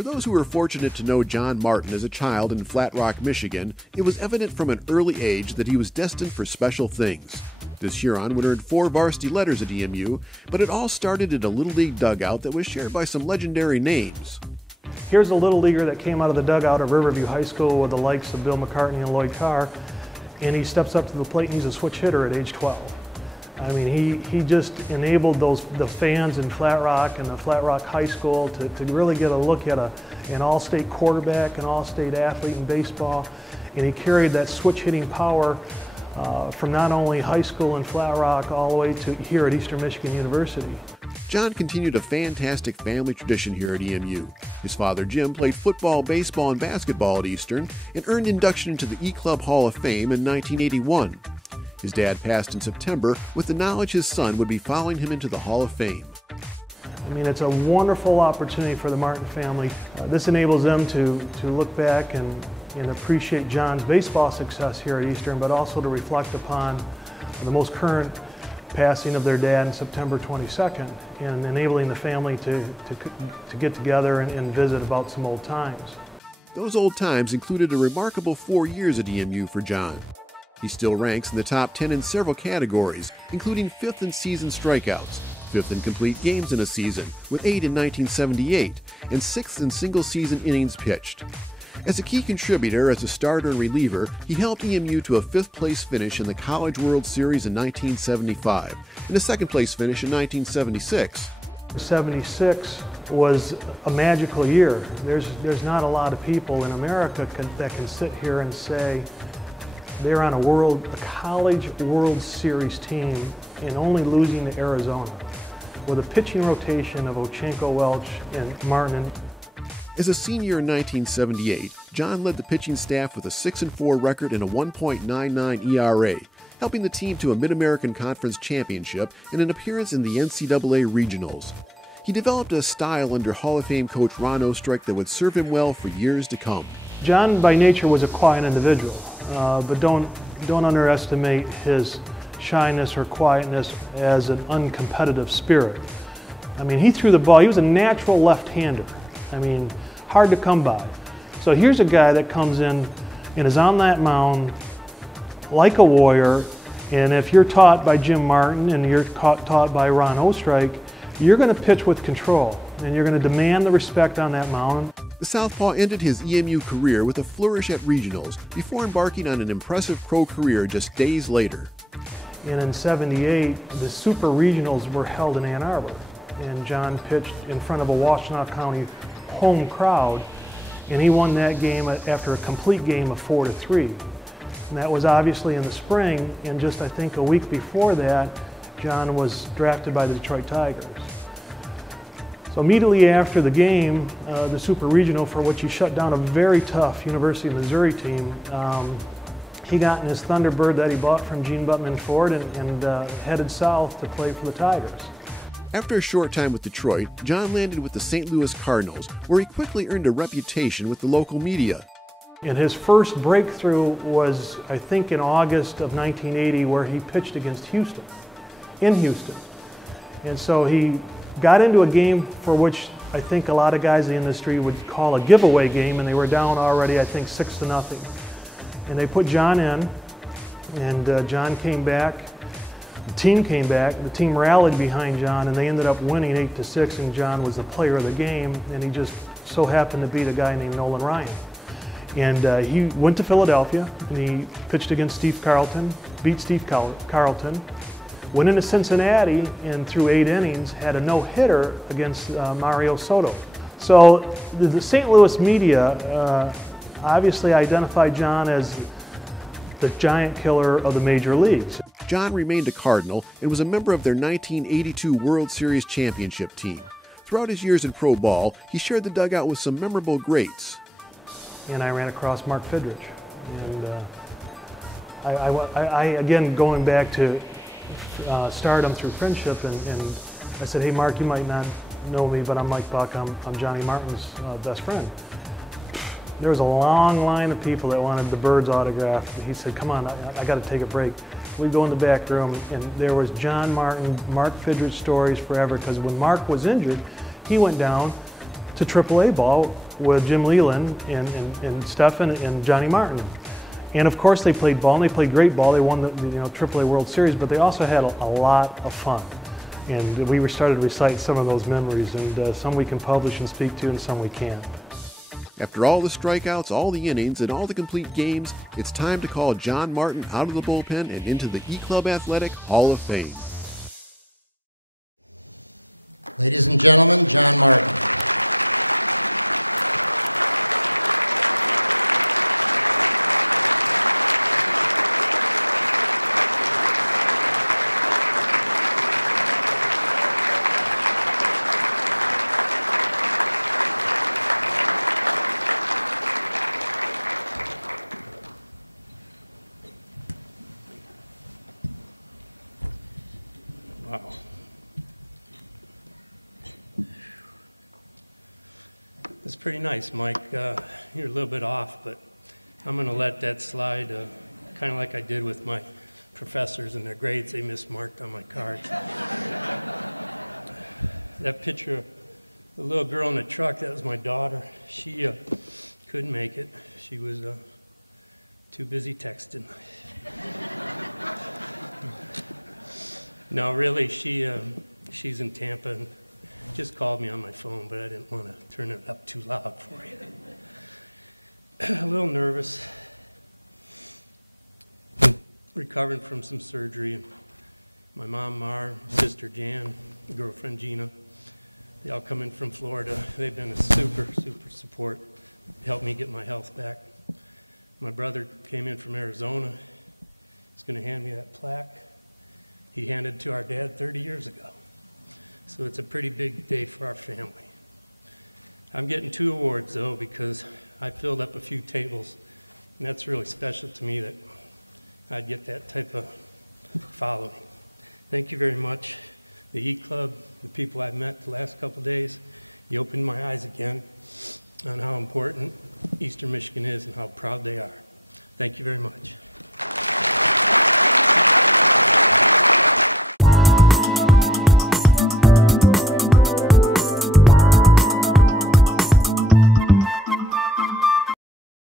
For those who were fortunate to know John Martin as a child in Flat Rock, Michigan, it was evident from an early age that he was destined for special things. This Huron would earn 4 varsity letters at EMU, but it all started in a Little League dugout that was shared by some legendary names. Here's a Little Leaguer that came out of the dugout of Riverview High School with the likes of Bill McCartney and Lloyd Carr, and he steps up to the plate and he's a switch hitter at age 12. I mean, he just enabled the fans in Flat Rock and the Flat Rock High School to really get a look at an all-state quarterback, an all-state athlete in baseball, and he carried that switch hitting power from not only high school in Flat Rock all the way to here at Eastern Michigan University. John continued a fantastic family tradition here at EMU. His father, Jim, played football, baseball, and basketball at Eastern and earned induction into the E-Club Hall of Fame in 1981. His dad passed in September with the knowledge his son would be following him into the Hall of Fame. I mean, it's a wonderful opportunity for the Martin family. This enables them to look back and appreciate John's baseball success here at Eastern, but also to reflect upon the most current passing of their dad on September 22nd, and enabling the family to get together and visit about some old times. Those old times included a remarkable 4 years at EMU for John. He still ranks in the top 10 in several categories, including 5th in season strikeouts, 5th in complete games in a season, with 8 in 1978, and 6th in single-season innings pitched. As a key contributor as a starter and reliever, he helped EMU to a 5th-place finish in the College World Series in 1975, and a 2nd-place finish in 1976. 76 was a magical year. There's not a lot of people in America that can sit here and say they're on a College World Series team and only losing to Arizona, with a pitching rotation of Ochenko, Welch, and Martin. As a senior in 1978, John led the pitching staff with a 6-4 record and a 1.99 ERA, helping the team to a Mid-American Conference championship and an appearance in the NCAA regionals. He developed a style under Hall of Fame coach Ron Ostrich that would serve him well for years to come. John by nature was a quiet individual, but don't underestimate his shyness or quietness as an uncompetitive spirit. I mean, he threw the ball, he was a natural left-hander. I mean, hard to come by. So here's a guy that comes in and is on that mound like a warrior, and if you're taught by Jim Martin and you're taught by Ron Ostrich, you're going to pitch with control, and you're going to demand the respect on that mound. The Southpaw ended his EMU career with a flourish at regionals before embarking on an impressive pro career just days later. And in '78, the Super Regionals were held in Ann Arbor, and John pitched in front of a Washtenaw County home crowd, and he won that game after a complete game of 4-3. And that was obviously in the spring, and just I think a week before that, John was drafted by the Detroit Tigers. So immediately after the game, the Super Regional, for which he shut down a very tough University of Missouri team, he got in his Thunderbird that he bought from Gene Buttman Ford and headed south to play for the Tigers. After a short time with Detroit, John landed with the St. Louis Cardinals, where he quickly earned a reputation with the local media. And his first breakthrough was, I think, in August of 1980, where he pitched against Houston, in Houston. And so he got into a game for which I think a lot of guys in the industry would call a giveaway game, and they were down already, I think, 6-0. And they put John in, and John came back. The team came back, the team rallied behind John, and they ended up winning 8-6, and John was the player of the game, and he just so happened to beat a guy named Nolan Ryan. And he went to Philadelphia, and he pitched against Steve Carlton, beat Steve Carlton, went into Cincinnati, and through 8 innings had a no-hitter against Mario Soto. So the St. Louis media obviously identified John as the giant killer of the major leagues. John remained a Cardinal and was a member of their 1982 World Series championship team. Throughout his years in pro ball, he shared the dugout with some memorable greats. And I ran across Mark Fidrich. And I again, going back to stardom through friendship, and I said, hey Mark, you might not know me, but I'm Mike Buck, I'm Johnny Martin's best friend. There was a long line of people that wanted the Bird's autograph. He said, come on, I got to take a break. We'd go in the back room, and there was John Martin, Mark Fidrich stories forever, because when Mark was injured, he went down to AAA ball with Jim Leland and Stephen and Johnny Martin. And of course they played ball, and they played great ball. They won the AAA World Series, but they also had a lot of fun. And we started to recite some of those memories, and some we can publish and speak to, and some we can't. After all the strikeouts, all the innings, and all the complete games, it's time to call John Martin out of the bullpen and into the E-Club Athletic Hall of Fame. Ladies and gentlemen, John Martin. Wow. That's pretty nice, Mike. You're a little bit off, but I'm going to let that slide, kind of like I did with my professors and their grades they mismarked on my cards. That picture of the little girl in the truck, that was my daughter. She couldn't make it. She was too busy texting. No, really, she's in Tampa and just called me on my phone, but I didn't want to turn it up too loud for you. A little nervous. Recovering from some surgery. And my mom, Mar, sister Jan, girlfriend Gina, they all come in from Florida. They've been a super support. Helped me get my health back. My brother came in from Arizona. He's going to hand me that plaque he handed to our dad 30 years ago. So it's a pretty big day for our family. I'm getting 2 awards though, because I filled up a few tables, and that's really special to me that I'd get that type of following. Thank you very much. The E-Club, the people I've met the last couple days, you opened my eyes again on how important Eastern Michigan is and how proud they are. Thank you very much.